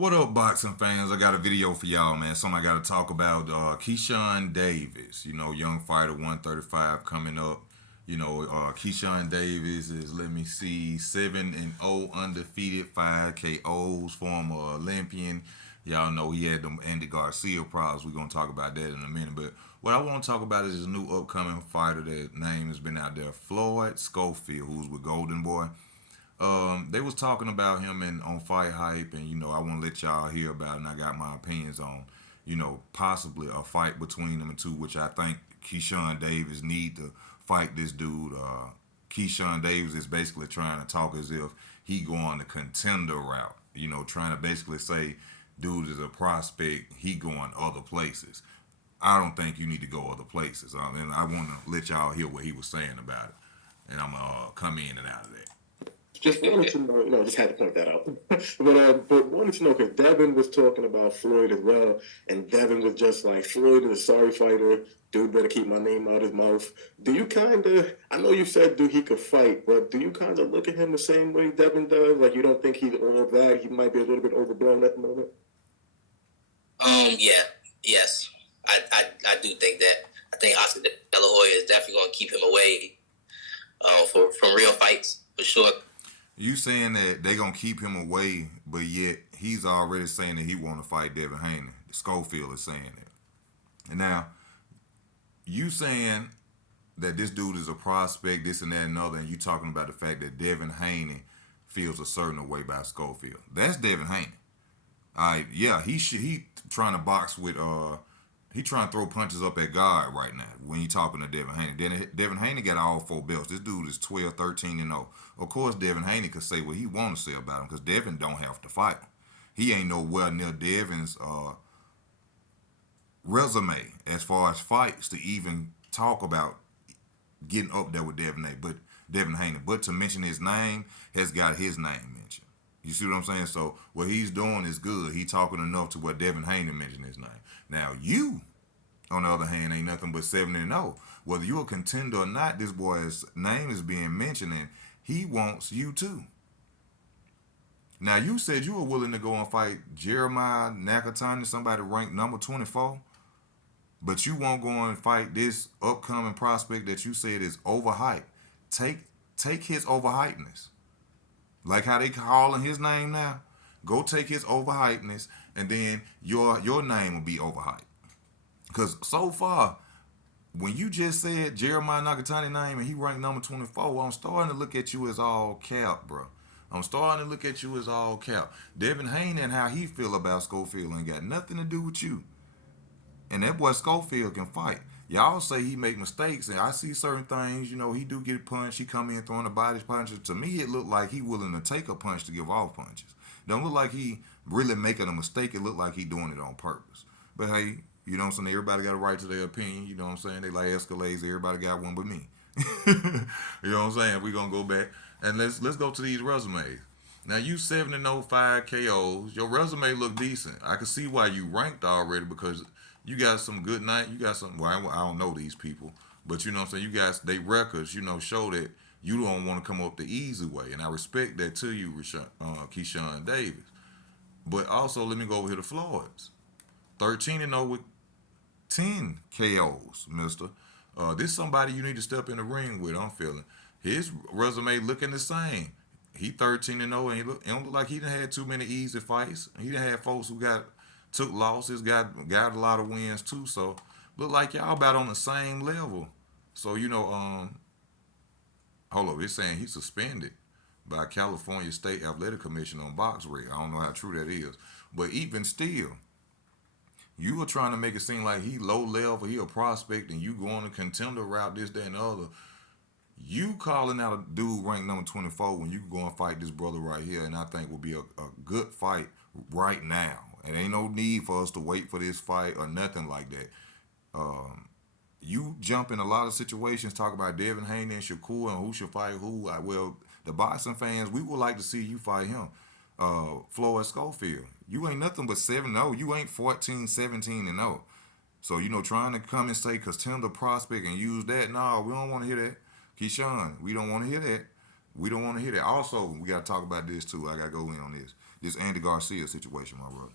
What up, boxing fans? I got a video for y'all, man. Something I got to talk about. Keyshawn Davis, young fighter, 135 coming up. Keyshawn Davis is, let me see, 7-0 undefeated, 5 KOs, former Olympian. Y'all know he had them Andy Garcia problems. We're going to talk about that in a minute. But what I want to talk about is this new upcoming fighter that name has been out there, Floyd Schofield, who's with Golden Boy. They was talking about him on Fight Hype, and I want to let y'all hear about it. And I got my opinions on, possibly a fight between them two, which I think Keyshawn Davis need to fight this dude. Keyshawn Davis is basically trying to talk as if he going the contender route. Trying to basically say, dude is a prospect. He going other places. I don't think you need to go other places. And I want to let y'all hear what he was saying about it, and I'm gonna come in and out of that. Just wanted to know, just had to point that out. But wanted to know because Devin was talking about Floyd as well, and Devin was just like, Floyd is a sorry fighter. Dude better keep my name out his mouth. Do you kind of, I know you said, dude, he could fight, but do you kind of look at him the same way Devin does? Like, you don't think he's all that? He might be a little bit overblown at the moment? Yeah, yes. I do think that. I think Oscar De La Hoya is definitely going to keep him away from real fights, for sure. You saying that they gonna keep him away, but yet he's already saying that he want to fight Devin Haney. Schofield is saying that. And now you saying that this dude is a prospect, this and that and other, and you talking about the fact that Devin Haney feels a certain way about Schofield. That's Devin Haney. All right, yeah, he trying to box with he trying to throw punches up at God right now when you talking to Devin Haney. Devin Haney got all four belts. This dude is 12, 13, and 0. Of course, Devin Haney could say what he want to say about him because Devin don't have to fight him. He ain't nowhere near Devin's resume as far as fights to even talk about getting up there with Devin Haney. But to mention his name has got his name mentioned. You see what I'm saying? So what he's doing is good. He talking enough to where Devin Haney mentioned his name. Now you, on the other hand, ain't nothing but 7-0. Whether you a contender or not, this boy's name is being mentioned, and he wants you too. Now you said you were willing to go and fight Jeremiah Nakatani, somebody ranked number 24, but you won't go and fight this upcoming prospect that you said is overhyped. Take his overhypeness. Like how they calling his name now. Go take his overhypeness, and then your name will be overhyped. Because so far, when you just said Jeremiah Nakatani name and he ranked number 24, I'm starting to look at you as all cap, bro. I'm starting to look at you as all cap. Devin Haney and how he feel about Schofield ain't got nothing to do with you. And that boy Schofield can fight. Y'all say he make mistakes, and I see certain things. He do get punched. He come in throwing the body punches. To me, it looked like he willing to take a punch to give off punches. Don't look like he really making a mistake. It look like he doing it on purpose. But hey, you know what I'm saying? Everybody got a right to their opinion. You know what I'm saying? They like Escalades. Everybody got one but me. You know what I'm saying? We're going to go back. And let's go to these resumes. Now you 7-0, 5 KOs. Your resume look decent. I can see why you ranked already because you got some good night. You got some. Well, I don't know these people, but you know what I'm saying. You guys, they records, show that you don't want to come up the easy way, and I respect that to you, Keyshawn Davis. But also, let me go over here to Floyd's 13-0 with 10 KOs, Mister. This is somebody you need to step in the ring with. I'm feeling his resume looking the same. He 13-0, and it don't look like he done had too many easy fights. He done had folks who took losses, got a lot of wins too. So look like y'all about on the same level. So hold up, it's saying he's suspended by California State Athletic Commission on box rec. I don't know how true that is, but even still, you were trying to make it seem like he low level, he a prospect, and you going to contender route, this, that, and the other. You calling out a dude ranked number 24 when you can go and fight this brother right here, and I think will be a good fight right now. And ain't no need for us to wait for this fight or nothing like that. You jump in a lot of situations, talk about Devin Haney and Shakur and who should fight who. Well, the boxing fans, we would like to see you fight him. Floyd Schofield. You ain't nothing but 7-0. You ain't 14, 17 and 0. So, trying to come and say contender prospect and use that, no, we don't want to hear that. Keyshawn, we don't want to hear that. We don't want to hear that. Also, we got to talk about this too. I got to go in on this. this Andy Garcia situation, my brother.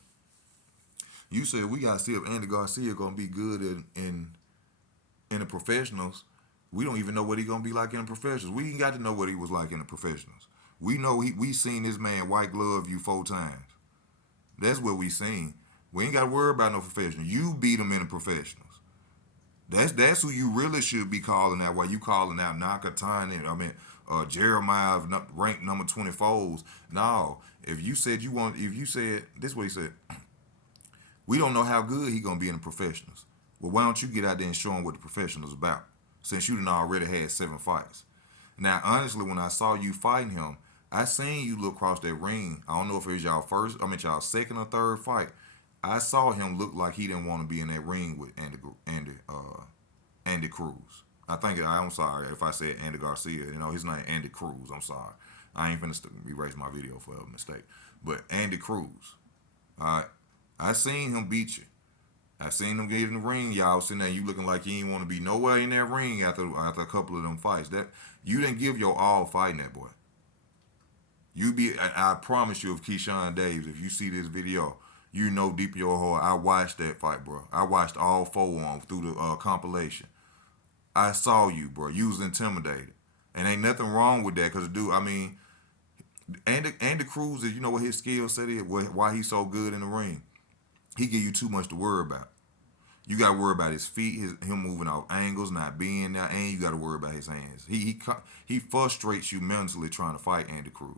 You said we gotta see if Andy Garcia gonna be good in the professionals. We don't even know what he gonna be like in the professionals. We ain't got to know what he was like in the professionals. We know we seen this man white glove you 4 times. That's what we seen. We ain't gotta worry about no professional. You beat him in the professionals. That's who you really should be calling out. While you calling out Nakatani, Jeremiah ranked number 24s. No, if you said this is what he said. We don't know how good he gonna be in the professionals. Well, why don't you get out there and show him what the professionals about? Since you done already had 7 fights. Now, honestly, when I saw you fighting him, I seen you look across that ring. I don't know if it was y'all second or third fight. I saw him look like he didn't want to be in that ring with Andy Cruz. I'm sorry if I said Andy Garcia. His name Andy Cruz. I'm sorry. I ain't finna erase my video for a mistake. But Andy Cruz. All right. I seen him beat you. I seen him get in the ring. Y'all sitting there, you looking like you ain't want to be nowhere in that ring after a couple of them fights. That you didn't give your all fighting that boy. I promise you, if Keyshawn Davis, if you see this video, you know deep in your heart, I watched that fight, bro. I watched all 4 of them through the compilation. I saw you, bro. You was intimidated. And ain't nothing wrong with that, because dude, Andy Cruz, you know what his skill set is, why he's so good in the ring. He give you too much to worry about. You got to worry about his feet, him moving off angles, not being there, and you got to worry about his hands. He frustrates you mentally trying to fight Andy Cruz.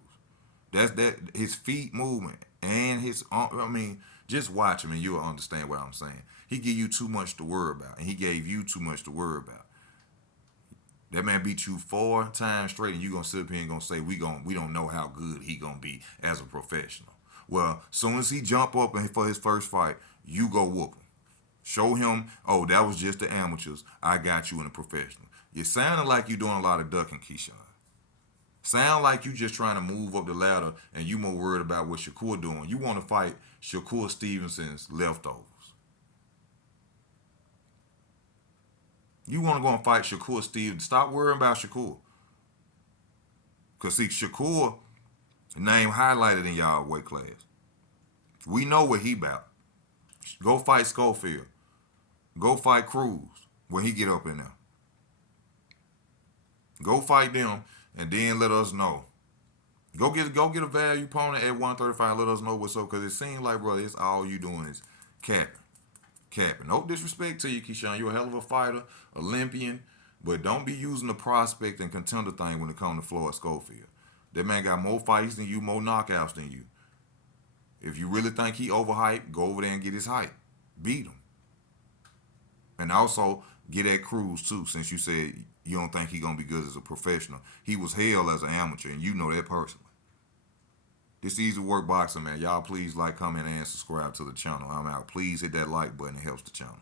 His feet movement and his arm. Just watch him and you'll understand what I'm saying. He give you too much to worry about, and he gave you too much to worry about. That man beat you 4 times straight, and you gonna sit up here and gonna say we don't know how good he gonna be as a professional. Well, soon as he jump up for his first fight, you go whoop him. Show him, oh, that was just the amateurs. I got you in a professional. You sounding like you doing a lot of ducking, Keyshawn. Sound like you just trying to move up the ladder and you more worried about what Shakur doing. You want to fight Shakur Stevenson's leftovers. You want to go and fight Shakur Stevenson. Stop worrying about Shakur. Because, see, Shakur name highlighted in y'all weight class. We know what he about. Go fight Schofield. Go fight Cruz when he get up in there. Go fight them and then let us know. Go get a value opponent at 135. Let us know what's up, because it seems like, brother, it's all you doing is capping. No disrespect to you, Keyshawn. You're a hell of a fighter, Olympian, but don't be using the prospect and contender thing when it comes to Floyd Schofield. That man got more fights than you, more knockouts than you. If you really think he overhyped, go over there and get his hype. Beat him. And also get at Cruz too, since you said you don't think he gonna be good as a professional. He was hell as an amateur, and you know that personally. This Easy Work Boxing, man. Y'all please like, comment, and subscribe to the channel. I'm out. Please hit that like button. It helps the channel.